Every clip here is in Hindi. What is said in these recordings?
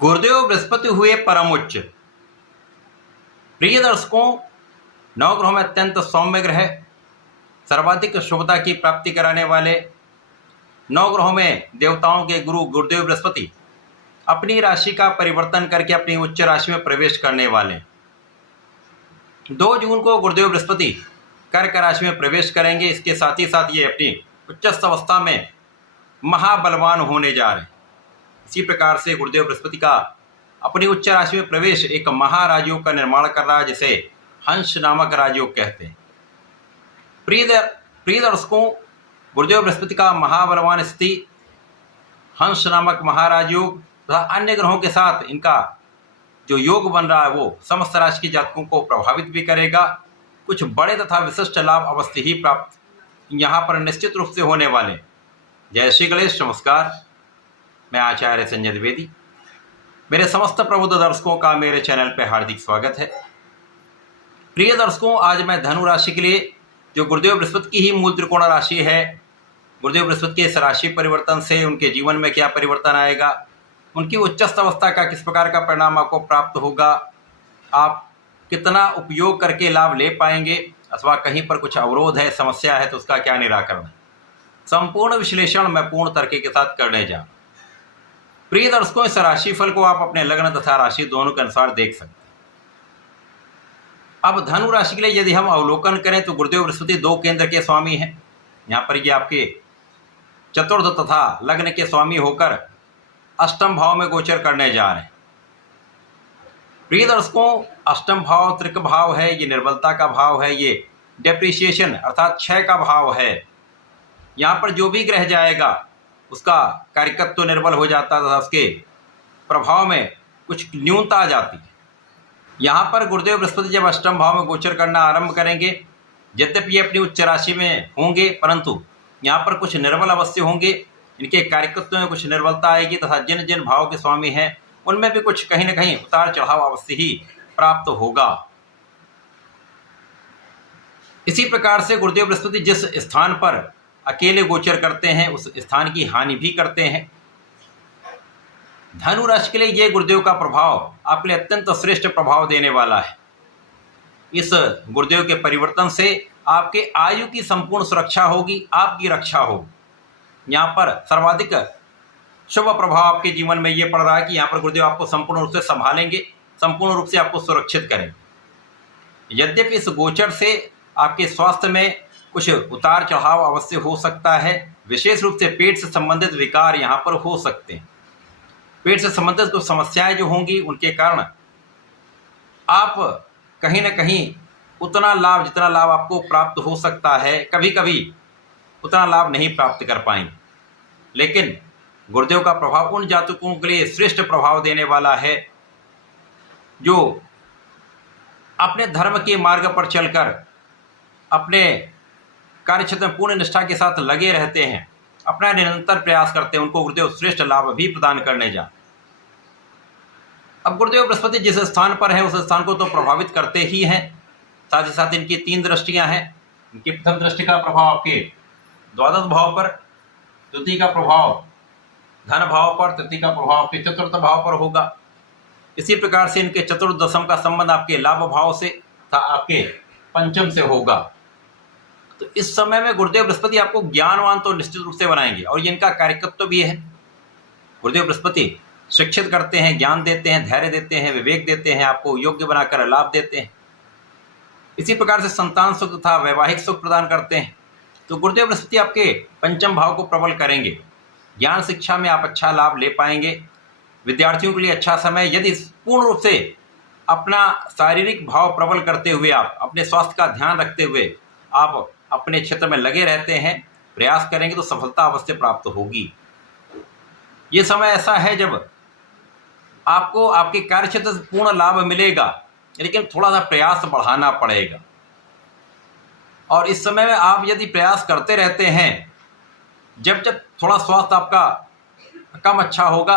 गुरुदेव बृहस्पति हुए परम उच्च। प्रिय दर्शकों, नवग्रहों में अत्यंत सौम्य ग्रह, सर्वाधिक शुभता की प्राप्ति कराने वाले नवग्रहों में देवताओं के गुरु गुरुदेव बृहस्पति अपनी राशि का परिवर्तन करके अपनी उच्च राशि में प्रवेश करने वाले 2 जून को गुरुदेव बृहस्पति कर्क राशि में प्रवेश करेंगे। इसके साथ ही साथ ये अपनी उच्चस्थ अवस्था में महाबलवान होने जा रहे हैं। इसी प्रकार से गुरुदेव बृहस्पति का अपनी उच्च राशि में प्रवेश एक महाराजयोग का निर्माण कर रहा है, जिसे हंस नामक राजयोग कहते हैं। प्रिय दर्शकों, गुरुदेव बृहस्पति का महाबलवान स्थिति हंस नामक महाराजयोग तथा अन्य ग्रहों के साथ इनका जो योग बन रहा है वो समस्त राशि के जातकों को प्रभावित भी करेगा। कुछ बड़े तथा विशिष्ट लाभ अवश्य ही प्राप्त यहाँ पर निश्चित रूप से होने वाले। जय श्री गणेश। नमस्कार, मैं आचार्य संजय द्विवेदी। मेरे समस्त प्रबुद्ध दर्शकों का मेरे चैनल पर हार्दिक स्वागत है। प्रिय दर्शकों, आज मैं धनु राशि के लिए जो गुरुदेव बृहस्पति की ही मूल त्रिकोण राशि है, गुरुदेव बृहस्पति के इस राशि परिवर्तन से उनके जीवन में क्या परिवर्तन आएगा, उनकी उच्चस्थ अवस्था का किस प्रकार का परिणाम आपको प्राप्त होगा, आप कितना उपयोग करके लाभ ले पाएंगे अथवा कहीं पर कुछ अवरोध है, समस्या है तो उसका क्या निराकरण है, संपूर्ण विश्लेषण मैं पूर्ण तर्क के साथ करने जा। प्रिय दर्शकों, इस राशिफल को आप अपने लग्न तथा राशि दोनों के अनुसार देख सकते हैं। अब धनु राशि के लिए यदि हम अवलोकन करें तो गुरुदेव बृहस्पति 2 केंद्र के स्वामी हैं। यहाँ पर ये आपके चतुर्थ तथा लग्न के स्वामी होकर अष्टम भाव में गोचर करने जा रहे हैं। प्रिय दर्शकों, अष्टम भाव त्रिक भाव है, ये निर्बलता का भाव है, ये डेप्रिसिएशन अर्थात क्षय का भाव है। यहाँ पर जो भी ग्रह जाएगा उसका कार्यकत्व तो निर्बल हो जाता है तथा उसके प्रभाव में कुछ न्यूनता आ जाती है। यहाँ पर गुरुदेव बृहस्पति जब अष्टम भाव में गोचर करना आरंभ करेंगे, यद्यपि ये अपनी उच्च राशि में होंगे परंतु यहाँ पर कुछ निर्बल अवश्य होंगे। इनके कार्यकत्व में कुछ निर्बलता आएगी तथा जिन जिन भाव के स्वामी हैं उनमें भी कुछ कहीं न कहीं उतार चढ़ाव अवश्य ही प्राप्त होगा। इसी प्रकार से गुरुदेव बृहस्पति जिस स्थान पर अकेले गोचर करते हैं उस स्थान की हानि भी करते हैं। धनु राशि के लिए ये गुरुदेव का प्रभाव आपके लिए अत्यंत श्रेष्ठ प्रभाव देने वाला है। इस गुरुदेव के परिवर्तन से आपके आयु की संपूर्ण सुरक्षा होगी, आपकी रक्षा होगी। यहाँ पर सर्वाधिक शुभ प्रभाव आपके जीवन में ये पड़ रहा है कि यहाँ पर गुरुदेव आपको संपूर्ण रूप से संभालेंगे, संपूर्ण रूप से आपको सुरक्षित करेंगे। यद्यपि इस गोचर से आपके स्वास्थ्य में कुछ उतार चढ़ाव अवश्य हो सकता है। विशेष रूप से पेट से संबंधित विकार यहाँ पर हो सकते हैं। पेट से संबंधित कुछ समस्याएं जो होंगी उनके कारण आप कहीं न कहीं उतना लाभ जितना लाभ आपको प्राप्त हो सकता है, कभी कभी उतना लाभ नहीं प्राप्त कर पाएंगे। लेकिन गुरुदेव का प्रभाव उन जातकों के लिए श्रेष्ठ प्रभाव देने वाला है जो अपने धर्म के मार्ग पर चलकर अपने कार्यक्षेत्र में पूर्ण निष्ठा के साथ लगे रहते हैं, अपना निरंतर प्रयास करते हैं। उनको गुरुदेव श्रेष्ठ लाभ भी प्रदान करने जा। अब गुरुदेव बृहस्पति जिस स्थान पर है उस स्थान को तो प्रभावित करते ही हैं, साथ ही साथ इनकी 3 दृष्टियां हैं। इनकी प्रथम दृष्टि का प्रभाव आपके द्वादश भाव पर, द्वितीय का प्रभाव धन भाव पर, तृतीय का प्रभाव आपके चतुर्थ भाव पर होगा। इसी प्रकार से इनके चतुर्दशम का संबंध आपके लाभ भाव से तथा आपके पंचम से होगा। तो इस समय में गुरुदेव बृहस्पति आपको ज्ञानवान तो निश्चित रूप से बनाएंगे और ये इनका कार्यकत्व भी है। गुरुदेव बृहस्पति शिक्षित करते हैं, ज्ञान देते हैं, धैर्य देते हैं, विवेक देते हैं, आपको योग्य बनाकर लाभ देते हैं। इसी प्रकार से संतान सुख तथा वैवाहिक सुख प्रदान करते हैं। तो गुरुदेव बृहस्पति आपके पंचम भाव को प्रबल करेंगे। ज्ञान शिक्षा में आप अच्छा लाभ ले पाएंगे। विद्यार्थियों के लिए अच्छा समय, यदि पूर्ण रूप से अपना शारीरिक भाव प्रबल करते हुए आप अपने स्वास्थ्य का ध्यान रखते हुए आप अपने क्षेत्र में लगे रहते हैं, प्रयास करेंगे तो सफलता अवश्य प्राप्त होगी। ये समय ऐसा है जब आपको आपके कार्यक्षेत्र से पूर्ण लाभ मिलेगा, लेकिन थोड़ा सा प्रयास बढ़ाना पड़ेगा। और इस समय में आप यदि प्रयास करते रहते हैं, जब जब थोड़ा स्वास्थ्य आपका कम अच्छा होगा,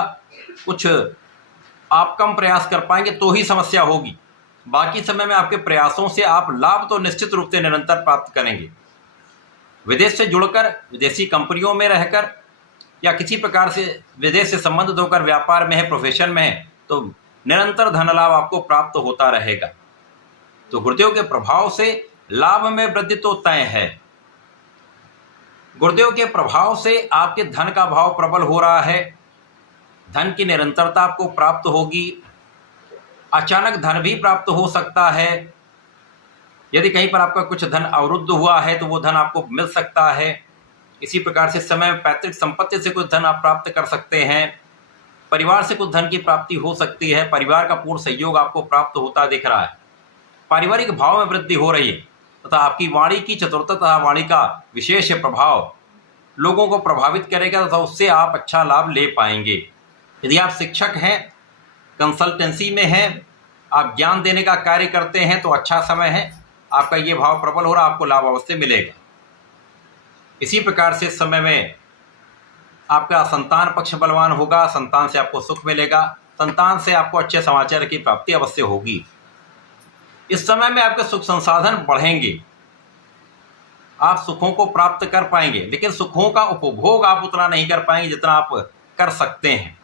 कुछ आप कम प्रयास कर पाएंगे तो ही समस्या होगी। बाकी समय में आपके प्रयासों से आप लाभ तो निश्चित रूप से निरंतर प्राप्त करेंगे। विदेश से जुड़कर, विदेशी कंपनियों में रहकर या किसी प्रकार से विदेश से संबंधित होकर व्यापार में है, प्रोफेशन में है, तो निरंतर धन लाभ आपको प्राप्त होता रहेगा। तो गुरुदेव के प्रभाव से लाभ में वृद्धि तो तय है। गुरुदेव के प्रभाव से आपके धन का भाव प्रबल हो रहा है, धन की निरंतरता आपको प्राप्त होगी, अचानक धन भी प्राप्त हो सकता है। यदि कहीं पर आपका कुछ धन अवरुद्ध हुआ है तो वो धन आपको मिल सकता है। इसी प्रकार से समय में पैतृक संपत्ति से कुछ धन आप प्राप्त कर सकते हैं, परिवार से कुछ धन की प्राप्ति हो सकती है, परिवार का पूर्ण सहयोग आपको प्राप्त होता दिख रहा है, पारिवारिक भाव में वृद्धि हो रही है तथा आपकी वाणी की चतुरता तथा वाणी का विशेष प्रभाव लोगों को प्रभावित करेगा तथा उससे आप अच्छा लाभ ले पाएंगे। यदि आप शिक्षक हैं, कंसल्टेंसी में हैं, आप ज्ञान देने का कार्य करते हैं तो अच्छा समय है, आपका ये भाव प्रबल हो रहा, आपको लाभ अवश्य मिलेगा। इसी प्रकार से इस समय में आपका संतान पक्ष बलवान होगा, संतान से आपको सुख मिलेगा, संतान से आपको अच्छे समाचार की प्राप्ति अवश्य होगी। इस समय में आपके सुख संसाधन बढ़ेंगे, आप सुखों को प्राप्त कर पाएंगे, लेकिन सुखों का उपभोग आप उतना नहीं कर पाएंगे जितना आप कर सकते हैं।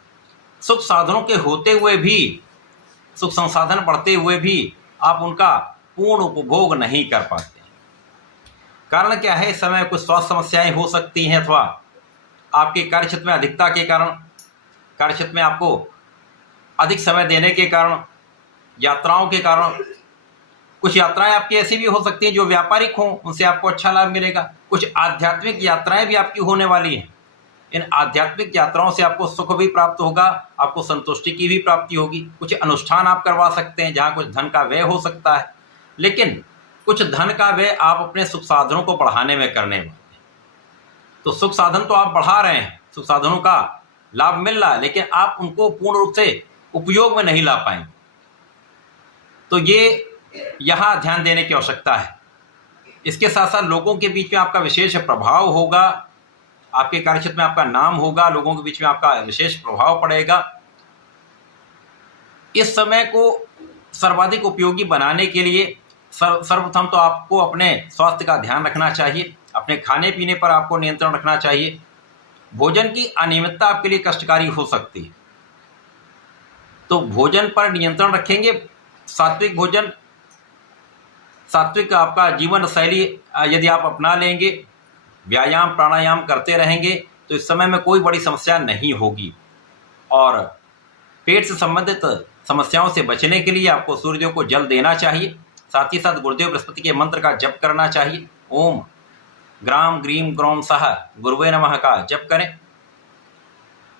सुख साधनों के होते हुए भी, सुख संसाधन बढ़ते हुए भी आप उनका पूर्ण उपभोग नहीं कर पाते। कारण क्या है? इस समय कुछ स्वास्थ्य समस्याएं हो सकती हैं अथवा आपके कार्यक्षेत्र में अधिकता के कारण, कार्यक्षेत्र में आपको अधिक समय देने के कारण, यात्राओं के कारण, कुछ यात्राएं आपकी ऐसी भी हो सकती हैं जो व्यापारिक हों, उनसे आपको अच्छा लाभ मिलेगा। कुछ आध्यात्मिक यात्राएं भी आपकी होने वाली हैं, इन आध्यात्मिक यात्राओं से आपको सुख भी प्राप्त होगा, आपको संतुष्टि की भी प्राप्ति होगी। कुछ अनुष्ठान आप करवा सकते हैं जहाँ कुछ धन का व्यय हो सकता है, लेकिन कुछ धन का व्यय आप अपने सुख साधनों को बढ़ाने में करने वाले हैं। तो सुख साधन तो आप बढ़ा रहे हैं, सुख साधनों का लाभ मिल रहा है, लेकिन आप उनको पूर्ण रूप से उपयोग में नहीं ला पाएंगे। तो ये यहाँ ध्यान देने की आवश्यकता है। इसके साथ साथ लोगों के बीच में आपका विशेष प्रभाव होगा, आपके कार्यक्षेत्र में आपका नाम होगा, लोगों के बीच में आपका विशेष प्रभाव पड़ेगा। इस समय को सर्वाधिक उपयोगी बनाने के लिए सर्वप्रथम तो आपको अपने स्वास्थ्य का ध्यान रखना चाहिए, अपने खाने पीने पर आपको नियंत्रण रखना चाहिए। भोजन की अनियमितता आपके लिए कष्टकारी हो सकती है, तो भोजन पर नियंत्रण रखेंगे। सात्विक भोजन, सात्विक आपका जीवन शैली यदि आप अपना लेंगे, व्यायाम प्राणायाम करते रहेंगे तो इस समय में कोई बड़ी समस्या नहीं होगी। और पेट से संबंधित समस्याओं से बचने के लिए आपको सूर्यदेव को जल देना चाहिए। साथ ही साथ गुरुदेव बृहस्पति के मंत्र का जप करना चाहिए। ओम ग्राम ग्रीम ग्रौम सह गुरुवे नमः का जप करें।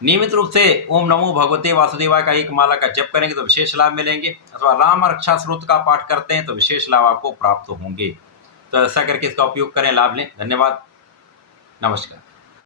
नियमित रूप से ओम नमो भगवते वासुदेवाय का एक माला का जप करेंगे तो विशेष लाभ मिलेंगे, अथवा राम रक्षा स्रोत का पाठ करते हैं तो विशेष लाभ आपको प्राप्त होंगे। तो ऐसा करके इसका उपयोग करें, लाभ लें। धन्यवाद, नमस्कार।